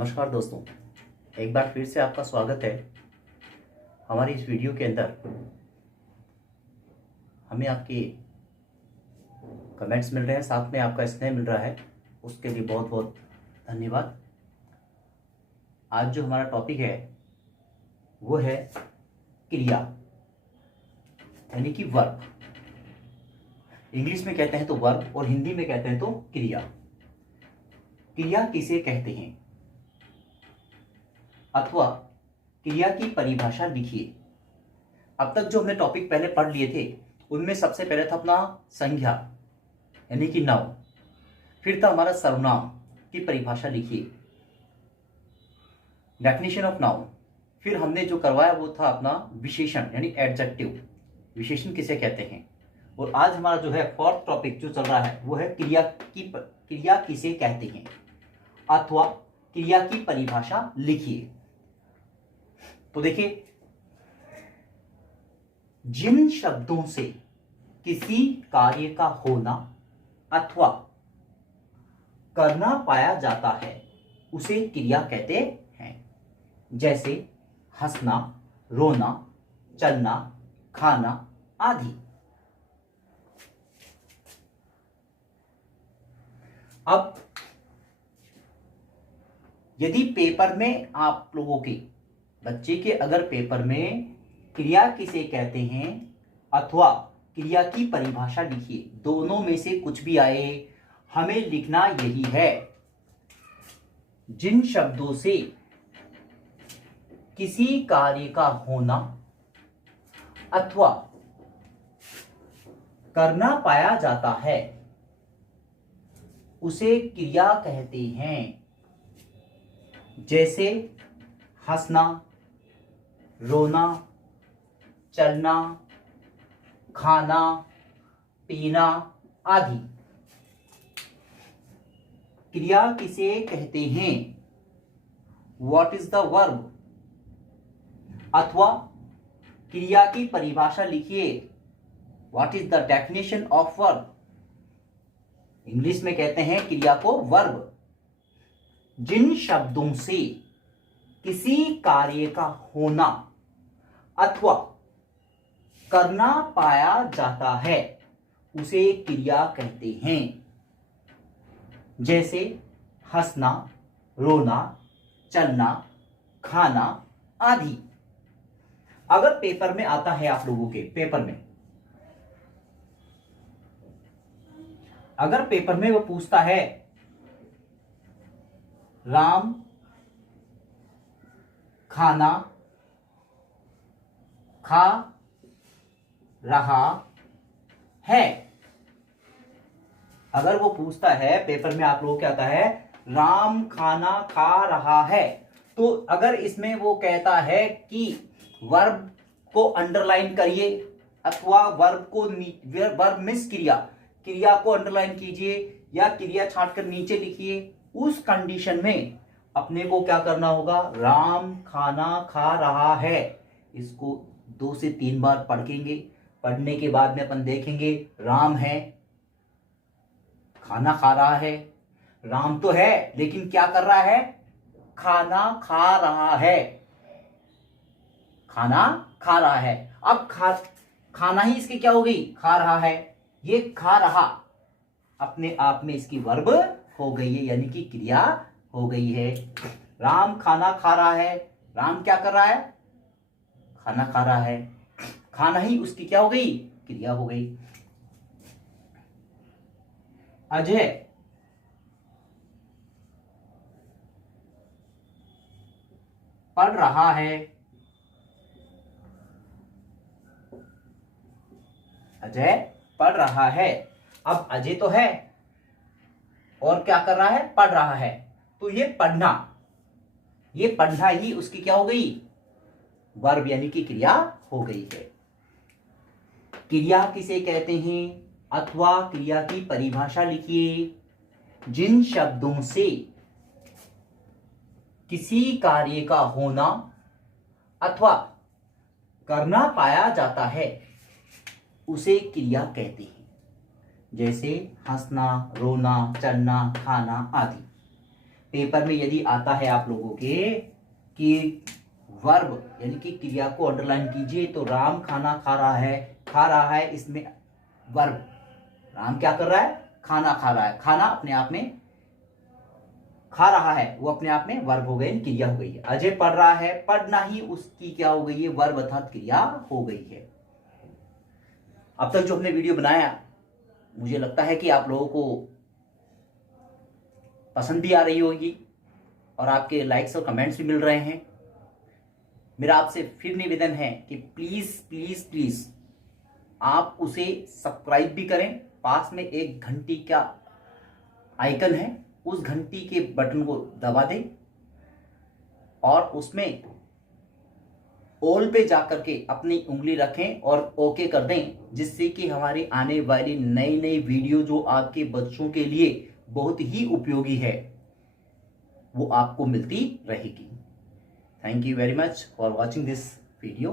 नमस्कार दोस्तों, एक बार फिर से आपका स्वागत है हमारी इस वीडियो के अंदर। हमें आपके कमेंट्स मिल रहे हैं, साथ में आपका स्नेह मिल रहा है, उसके लिए बहुत बहुत धन्यवाद। आज जो हमारा टॉपिक है वो है क्रिया, यानी कि वर्ब। इंग्लिश में कहते हैं तो वर्ब और हिंदी में कहते हैं तो क्रिया। क्रिया किसे कहते हैं अथवा क्रिया की परिभाषा लिखिए। अब तक जो हमने टॉपिक पहले पढ़ लिए थे उनमें सबसे पहले था अपना संज्ञा यानी कि नाउन, फिर था हमारा सर्वनाम की परिभाषा लिखिए, डेफिनेशन ऑफ नाउन, फिर हमने जो करवाया वो था अपना विशेषण यानी एडजेक्टिव, विशेषण किसे कहते हैं। और आज हमारा जो है फोर्थ टॉपिक जो चल रहा है वो है क्रिया किसे कहते हैं अथवा क्रिया की परिभाषा लिखिए। तो देखिए, जिन शब्दों से किसी कार्य का होना अथवा करना पाया जाता है उसे क्रिया कहते हैं। जैसे हंसना, रोना, चलना, खाना आदि। अब यदि पेपर में आप लोगों के बच्चे के अगर पेपर में क्रिया किसे कहते हैं अथवा क्रिया की परिभाषा लिखिए, दोनों में से कुछ भी आए हमें लिखना यही है। जिन शब्दों से किसी कार्य का होना अथवा करना पाया जाता है उसे क्रिया कहते हैं। जैसे हंसना, रोना, चलना, खाना, पीना आदि। क्रिया किसे कहते हैं, व्हाट इज द वर्ब, अथवा क्रिया की परिभाषा लिखिए, what is the definition of verb. English में कहते हैं क्रिया को वर्ब। जिन शब्दों से किसी कार्य का होना अथवा करना पाया जाता है उसे क्रिया कहते हैं। जैसे हंसना, रोना, चलना, खाना आदि। अगर पेपर में आता है, आप लोगों के पेपर में अगर पेपर में वो पूछता है राम खाना खा रहा है, अगर वो पूछता है पेपर में आप लोगों को क्या आता है राम खाना खा रहा है, तो अगर इसमें वो कहता है कि वर्ब को अंडरलाइन करिए अथवा वर्ब मींस क्रिया को अंडरलाइन कीजिए या क्रिया छांटकर नीचे लिखिए, उस कंडीशन में अपने को क्या करना होगा, राम खाना खा रहा है, इसको 2 से 3 बार पढ़ेंगे। पढ़ने के बाद में अपन देखेंगे राम है, खाना खा रहा है, राम तो है लेकिन क्या कर रहा है, खाना खा रहा है, खाना खा रहा है। अब खाना ही इसकी क्या हो गई, खा रहा है, ये खा रहा अपने आप में इसकी वर्ब हो गई है, यानी कि क्रिया हो गई है। राम खाना खा रहा है, राम क्या कर रहा है, खाना खा रहा है, खाना ही उसकी क्या हो गई, क्रिया हो गई। अजय पढ़ रहा है, अजय पढ़ रहा है। अब अजय तो है और क्या कर रहा है, पढ़ रहा है, तो ये पढ़ना ही उसकी क्या हो गई, वर्ब यानी कि क्रिया हो गई है। क्रिया किसे कहते हैं अथवा क्रिया की परिभाषा लिखिए। जिन शब्दों से किसी कार्य का होना अथवा करना पाया जाता है उसे क्रिया कहते हैं। जैसे हंसना, रोना, चलना, खाना आदि। पेपर में यदि आता है आप लोगों के कि वर्ब यानी कि क्रिया को अंडरलाइन कीजिए, तो राम खाना खा रहा है, खा रहा है, इसमें वर्ब, राम क्या कर रहा है, खाना खा रहा है, खाना अपने आप में खा रहा है, वो अपने आप में वर्ब हो गई, क्रिया हो गई है। अजय पढ़ रहा है, पढ़ना ही उसकी क्या हो गई है, वर्ब अर्थात क्रिया हो गई है। अब तक जो हमने वीडियो बनाया, मुझे लगता है कि आप लोगों को पसंद भी आ रही होगी और आपके लाइक्स और कमेंट्स भी मिल रहे हैं। मेरा आपसे फिर निवेदन है कि प्लीज प्लीज प्लीज आप उसे सब्सक्राइब भी करें, पास में एक घंटी का आइकन है, उस घंटी के बटन को दबा दें और उसमें ऑल पे जाकर के अपनी उंगली रखें और ओके कर दें, जिससे कि हमारी आने वाली नई नई वीडियो जो आपके बच्चों के लिए बहुत ही उपयोगी है वो आपको मिलती रहेगी। Thank you very much for watching this video.